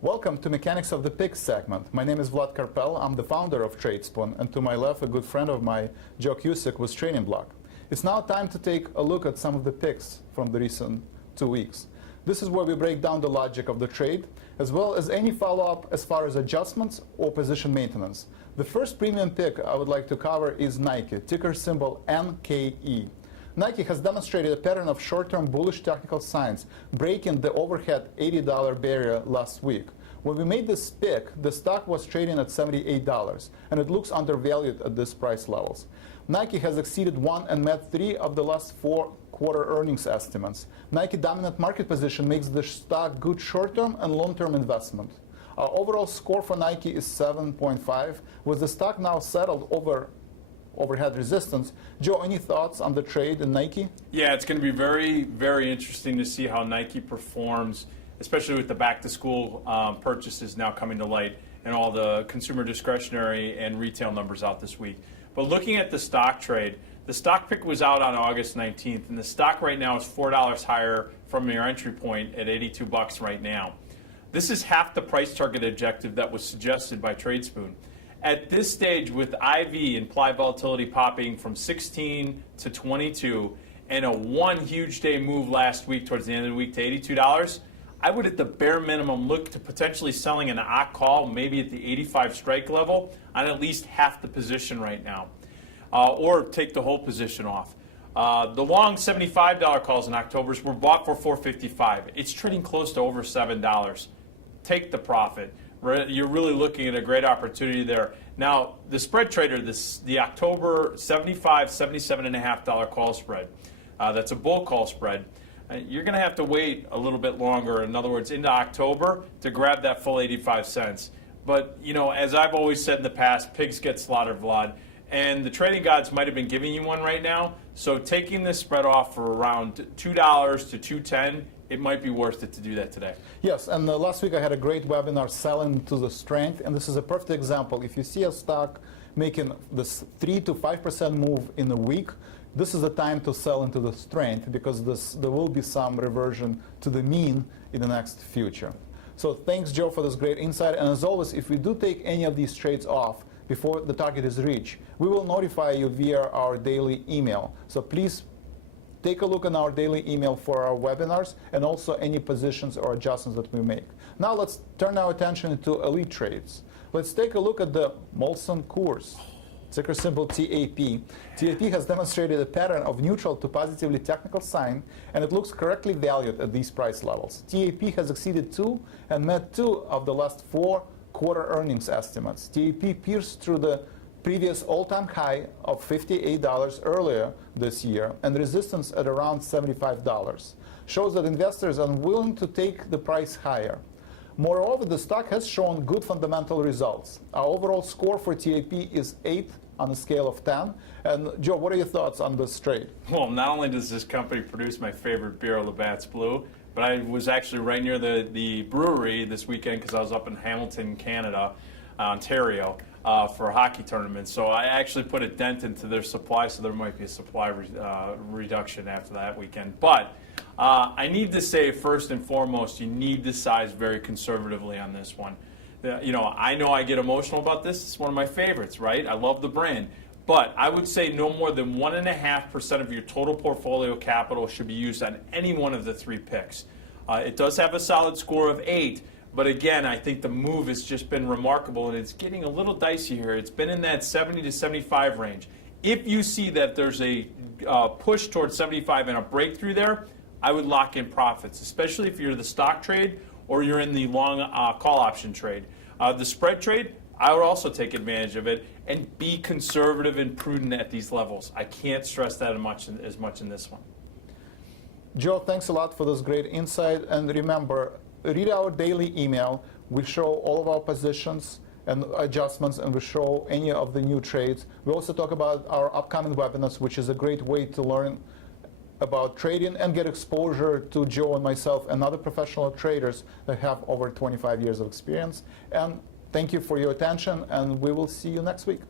Welcome to Mechanics of the Picks segment. My name is Vlad Karpel. I'm the founder of Tradespoon, and to my left, a good friend of mine, Joe Cusick with TradingBlock. It's now time to take a look at some of the picks from the recent 2 weeks. This is where we break down the logic of the trade, as well as any follow-up as far as adjustments or position maintenance. The first premium pick I would like to cover is Nike, ticker symbol NKE. Nike has demonstrated a pattern of short-term bullish technical signs, breaking the overhead $80 barrier last week. When we made this pick, the stock was trading at $78, and it looks undervalued at these price levels. Nike has exceeded 1 and met 3 of the last 4 quarter earnings estimates. Nike dominant market position makes the stock good short-term and long-term investment. Our overall score for Nike is 7.5, with the stock now settled over overhead resistance. Joe, any thoughts on the trade in Nike? Yeah, it's going to be very, very interesting to see how Nike performs, especially with the back-to-school purchases now coming to light and all the consumer discretionary and retail numbers out this week. But looking at the stock trade, the stock pick was out on August 19th, and the stock right now is $4 higher from your entry point at $82 right now. This is half the price target objective that was suggested by Tradespoon. At this stage, with IV, implied volatility popping from 16 to 22, and a one huge day move last week towards the end of the week to $82, I would at the bare minimum look to potentially selling an OC call, maybe at the 85 strike level, on at least half the position right now, or take the whole position off. The long $75 calls in October's were bought for $4.55. It's trading close to over $7. Take the profit. You're really looking at a great opportunity there. Now, the spread trader, the October $75, $77.5 call spread, that's a bull call spread. You're going to have to wait a little bit longer, in other words, into October, to grab that full 85 cents. But, you know, as I've always said in the past, pigs get slaughtered, Vlad. And the trading gods might have been giving you one right now. So taking this spread off for around $2 to $2.10, it might be worth it to do that today. Yes, and last week I had a great webinar, Selling to the Strength, and this is a perfect example. If you see a stock making this 3 to 5% move in a week, this is the time to sell into the strength, because there will be some reversion to the mean in the next future. So thanks, Joe, for this great insight. And as always, if we do take any of these trades off before the target is reached, we will notify you via our daily email. So please take a look on our daily email for our webinars and also any positions or adjustments that we make. Now let's turn our attention to elite trades. Let's take a look at the Molsen Coors, ticker symbol TAP. TAP has demonstrated a pattern of neutral to positively technical sign, and it looks correctly valued at these price levels. TAP has exceeded 2 and met 2 of the last 4 quarter earnings estimates. TAP pierced through the previous all-time high of $58 earlier this year and resistance at around $75. Shows that investors are willing to take the price higher. Moreover, the stock has shown good fundamental results. Our overall score for TAP is 8 on a scale of 10. And Joe, what are your thoughts on this trade? Well, not only does this company produce my favorite beer, Labatt's Blue, but I was actually right near the brewery this weekend because I was up in Hamilton, Canada, Ontario, for a hockey tournament. So I actually put a dent into their supply, so there might be a supply reduction after that weekend. But I need to say, first and foremost, you need to size very conservatively on this one. You know I get emotional about this. It's one of my favorites, right? I love the brand. But I would say no more than 1.5% of your total portfolio capital should be used on any one of the 3 picks. It does have a solid score of 8, but again, I think the move has just been remarkable, and it's getting a little dicey here. It's been in that 70 to 75 range. If you see that there's a push towards 75 and a breakthrough there, I would lock in profits, especially if you're the stock trade or you're in the long call option trade. The spread trade, I would also take advantage of it and be conservative and prudent at these levels. I can't stress that as much in this one. Joe, thanks a lot for this great insight. And remember, read our daily email. We show all of our positions and adjustments, and we show any of the new trades. We also talk about our upcoming webinars, which is a great way to learn about trading and get exposure to Joe and myself and other professional traders that have over 25 years of experience. And Thank you for your attention, and we will see you next week.